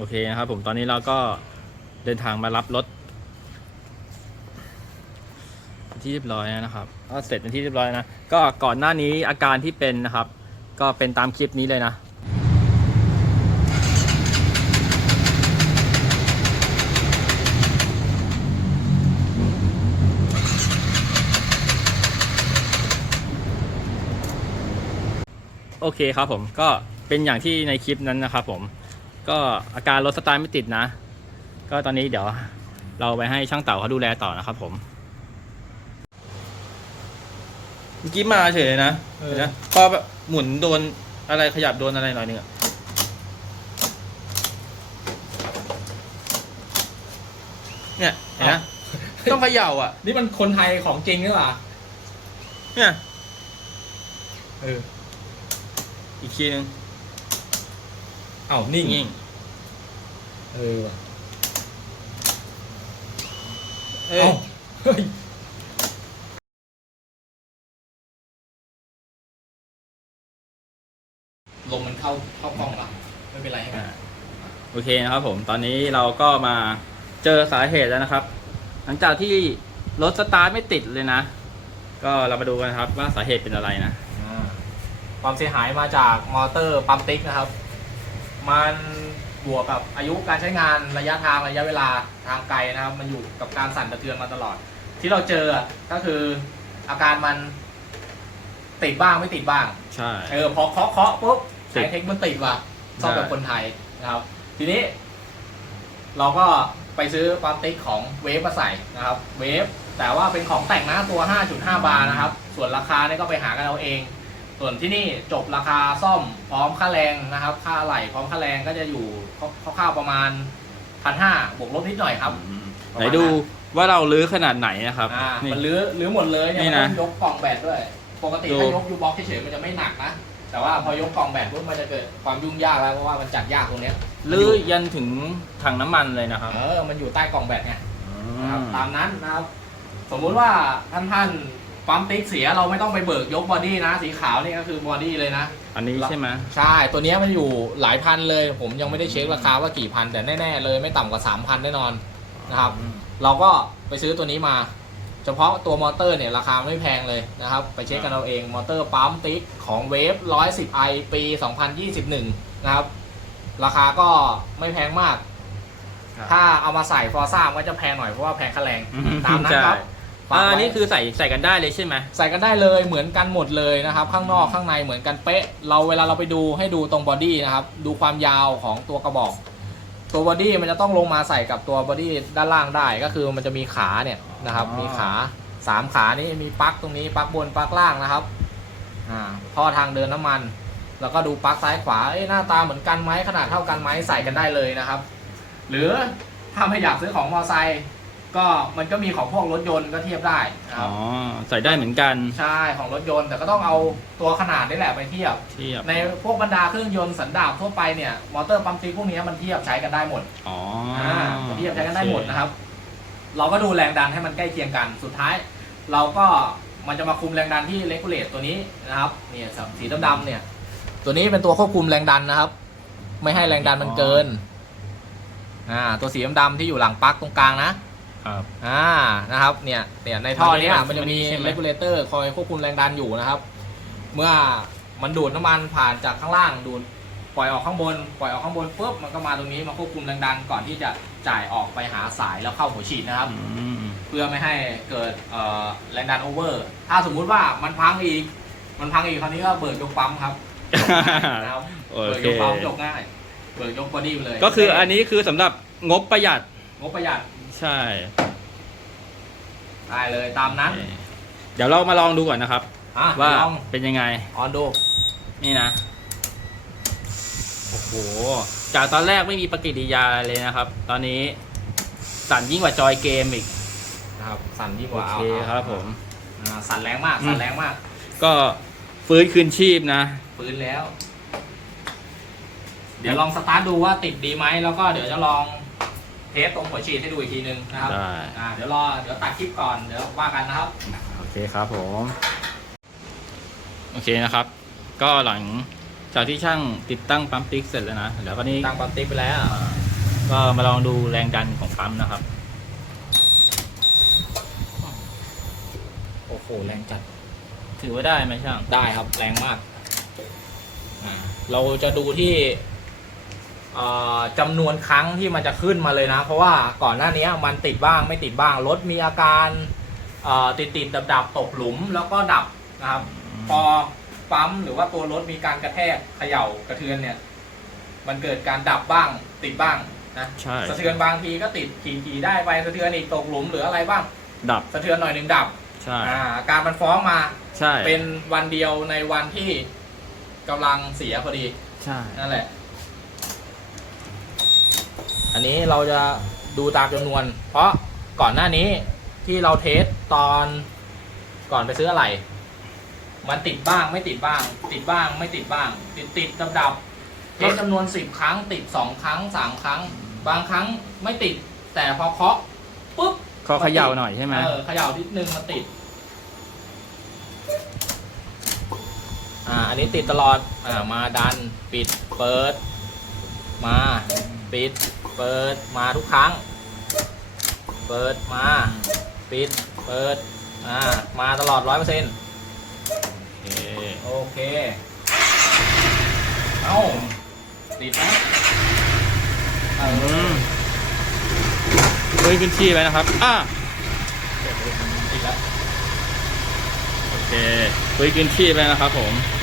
โอเคนะครับผมตอนนี้เราก็เดินทางมารับรถที่เรียบร้อยนะครับก็เสร็จเป็นที่เรียบร้อยนะ ก็ก่อนหน้านี้อาการที่เป็นนะครับ ก็เป็นตามคลิปนี้เลยนะ โอเคครับผมก็เป็นอย่างที่ในคลิปนั้นนะครับผม ก็อาการรถสตาร์ทไม่ติดนะ ก็ตอนนี้เดี๋ยวเราไปให้ช่างเต่าเขาดูแลต่อนะครับผมเมื่อกี้มาเฉยนะเออ เดี๋ยวนะพอแบบหมุนโดนอะไรขยับโดนอะไรหน่อยนึงอะเนี่ยเห็นนะต้องเขย่าอะ นี่มันคนไทยของจริงหรือเปล่าเนี่ย เออ อีกทีนึง เอ้านิ่งนิ่งเออว่ะเอ้ยเอ้าเฮ้ยลมมันเข้าเข้ากล้องละไม่เป็นไรใช่ไหมอ่าโอเคนะครับผมตอนนี้เราก็มาเจอสาเหตุแล้วนะครับ หลังจากที่รถสตาร์ทไม่ติดเลยนะ ก็เรามาดูกันครับว่าสาเหตุเป็นอะไรนะอ่าความเสียหายมาจากมอเตอร์ปั๊มติ๊กนะครับ มันบวกกับอายุการใช้งานระยะทางระยะเวลาทางไกลนะครับ มันอยู่กับการสั่นสะเทือนมาตลอด ที่เราเจออะก็คืออาการมันติดบ้างไม่ติดบ้าง ใช่ เออพอเคาะเคาะปุ๊บติดไอเทคมันติดว่ะชอบใช่แบบคนไทยนะครับ ทีนี้ เราก็ไปซื้อปั๊มติ๊กของเวฟมาใส่นะครับ เวฟแต่ว่าเป็นของแต่งนะตัว 5.5 บาร์นะครับ ส่วนราคาเนี่ยก็ไปหากันเอาเอง ส่วนที่นี่จบราคาซ่อมพร้อมค่าแรงนะครับ ค่าอะไหล่พร้อมค่าแรงก็จะอยู่คร่าวๆประมาณพันห้าบวกลบนิดหน่อยครับอืมประไหนมาณดูว่าเราลื้อขนาดไหนนะครับอ่านี่มันลื้อลื้อหมดเลยเนี่ยนี่มันนะต้องยกกล่องแบตด้วย ปกติดูถ้ายกยูบ็อกเฉยๆมันจะไม่หนักนะแต่ว่าพอยกกล่องแบตปุ๊บมันจะเกิดความยุ่งยากแล้วเพราะว่ามันจัดยากตรงเนี้ยลื้อยันถึงถังน้ำมันเลยนะครับเออมันอยู่ใต้กล่องแบตไงอืนะครับมตามนั้นนะครับ สมมุติว่าท่านท่าน ปั๊มติ๊กเสียเราไม่ต้องไปเบิกยกบอดี้นะ สีขาวนี่ก็คือบอดี้เลยนะ อันนี้ใช่ไหมใช่ ตัวเนี้ยมันอยู่หลายพันเลย ผมยังไม่ได้เช็คราคาว่ากี่พัน แต่แน่ๆเลยไม่ต่ำกว่า 3,000แน่นอนนะครับ เราก็ไปซื้อตัวนี้มา เฉพาะตัวมอเตอร์เนี่ยราคาไม่แพงเลยนะครับ ไปเช็คกันเอาเองมอเตอร์ปั๊มติ๊กของเวฟ 110 i ปี 2021 นะครับ ราคาก็ไม่แพงมากครับถ้าเอามาใส่ฟอร์ซ่าก็จะแพงหน่อยเพราะว่าแพงค่าแรงอืมตามนั้นครับใช่ ฝากอ่าไว้ นี่คือใส่ใส่กันได้เลยใช่ไหม ใส่กันได้เลยเหมือนกันหมดเลยนะครับ ข้างนอกข้างในเหมือนกันเป๊ะ เราเวลาเราไปดูให้ดูตรงบอดี้นะครับ ดูความยาวของตัวกระบอก ตัวบอดี้มันจะต้องลงมาใส่กับตัวบอดี้ด้านล่างได้ก็คือมันจะมีขาเนี่ยนะครับมีขาสามขานี้มีปลั๊กตรงนี้ปลั๊กบนปลั๊กล่างนะครับอ่าท่อทางเดินน้ำมัน แล้วก็ดูปลั๊กซ้ายขวาเอ้ยหน้าตาเหมือนกันไหมขนาดเท่ากันไหมใส่กันได้เลยนะครับ หรือถ้าไม่อยากซื้อของมอเตอร์ไซค์ ก็มันก็มีของพวกรถยนต์ก็เทียบได้นะคอ๋รัอบ ใส่ได้เหมือนกันใช่ของรถยนต์แต่ก็ต้องเอาตัวขนาดนี่แหละไปเทียบ เทียบในพวกบรรดาเครื่องยนต์สันดาปทั่วไปเนี่ยมอเตอร์ปั๊มติ๊กพวกนี้มันเทียบใช้กันได้หมดอ๋ออ่ามันเทียบใช้กันได้หมดนะครับ เราก็ดูแรงดันให้มันใกล้เคียงกันสุดท้าย เราก็มันจะมาคุมแรงดันที่เลกูเลตตัวนี้นะครับเนี่ยสีดำๆเนี่ย ตัวนี้เป็นตัวควบคุมแรงดันนะครับ ไม่ให้แรงดันมันเกินอ่าตัวสีดำๆที่อยู่หลังปลั๊กตรงกลางนะ ครับ อ่านะครับเนี่ยเนี่ยในท่อเนี้ยมัมันนจะจะมีมีใช่ไหม เลกูเลเตอร์คอยควบคุมแรงดันอยู่นะครับ เมื่อมันดูดน้ำมันผ่านจากข้างล่างดูดปล่อยออกข้างบน ปล่อยออกข้างบนปุ๊บมันก็มาตรงนี้มาควบคุมแรงดันก่อนที่จะจ่ายออกไปหาสายแล้วเข้าหัวฉีดนะครับ อืมเพื่อไม่ให้เกิดเอ่อแรงดันโอเวอร์ ถ้าสมมุติว่ามันพังอีก มันพังอีกคราวนี้ก็เบิกยกปั๊มครับนะครับโอเบิกเค ยกปั๊มจบง่าย เบิกยกบอดี้ไปเลยก็คืออันนี้คือสำหรับงบประหยัดงบประหยัด ใช่ได้เลยตามนั้นโอเคเดี๋ยวเรามาลองดูก่อนนะครับ อะว่าลองเป็นยังไงออนดูนี่นะโอ้โหจากตอนแรกไม่มีปฏิกิริยาอะไรเลยนะครับ ตอนนี้สั่นยิ่งกว่าจอยเกมอีกนะครับ สั่นยิ่งกโอว่าเคาครับผม อ่าสั่นแรงมากอืมสั่นแรงมากก็ฟื้นคืนชีพนะปืนแล้ว เดี๋ยวลองสตาร์ทดูว่าติดดีไหมแล้วก็เดี๋ยวจะลอง เทสตรงหัวฉีดให้ดูอีกทีนึงนะครับได้ อ่าเดี๋ยวรอเดี๋ยวตัดคลิปก่อนเดี๋ยวว่ากันนะครับ โอเคครับผม โอเคนะครับ ก็หลังจากที่ช่างติดตั้งปั๊มติ๊กเสร็จแล้วนะเดี๋ยวก็นี้ตั้งปั๊มติ๊กไปแล้วอ่าก็มาลองดูแรงดันของปั๊มนะครับ โอ้โหแรงจัด ถือว่าได้ไหมช่าง ได้ครับแรงมากอ่าเราจะดูที่เอ่อ จำนวนครั้งที่มันจะขึ้นมาเลยนะ เพราะว่าก่อนหน้านี้มันติดบ้างไม่ติดบ้างรถมีอาการเอ่อติดติดดับดับๆตกหลุมแล้วก็ดับนะครับ พอปั๊มหรือว่าตัวรถมีการกระแทกเขย่ากระเทือนเนี่ย มันเกิดการดับบ้างติดบ้างนะใช่สะเทือนบางทีก็ติดขี่ขี่ได้ไปสะเทือนอีกตกหลุมหรืออะไรบ้าง ดับสะเทือนหน่อยหนึ่งดับใช่อ่าอาการมันฟ้องมาใช่เป็นวันเดียวในวันที่กำลังเสียพอดีใช่นั่นแหละ อันนี้เราจะดูตามจำนวน เพราะก่อนหน้านี้ที่เราเทสตอนก่อนไปซื้ออะไร มันติดบ้างไม่ติดบ้าง ติดบ้างไม่ติดบ้าง ติดติดดับดับเทสจำนวนสิบครั้ง ติดสองครั้งสามครั้ง บางครั้งไม่ติด แต่พอเคาะปุ๊บเขาเขย่าหน่อยใช่ไหมเออเขย่านิดนึงมันติด อ่า อันนี้ติดตลอด อ่า มาดัน ปิด เปิด มา ปิด เปิดมาทุกครั้ง เปิดมา ปิด เปิด อ่า มาตลอดร้อยเปอร์เซ็นต์โอเคโอเคเอ้า ติดไหมเออือมเฮ้ยขึ้นที่ไว้นะครับ อะติดแล้ว โอเคเฮ้ยขึ้นที่ไปนะครับผมอ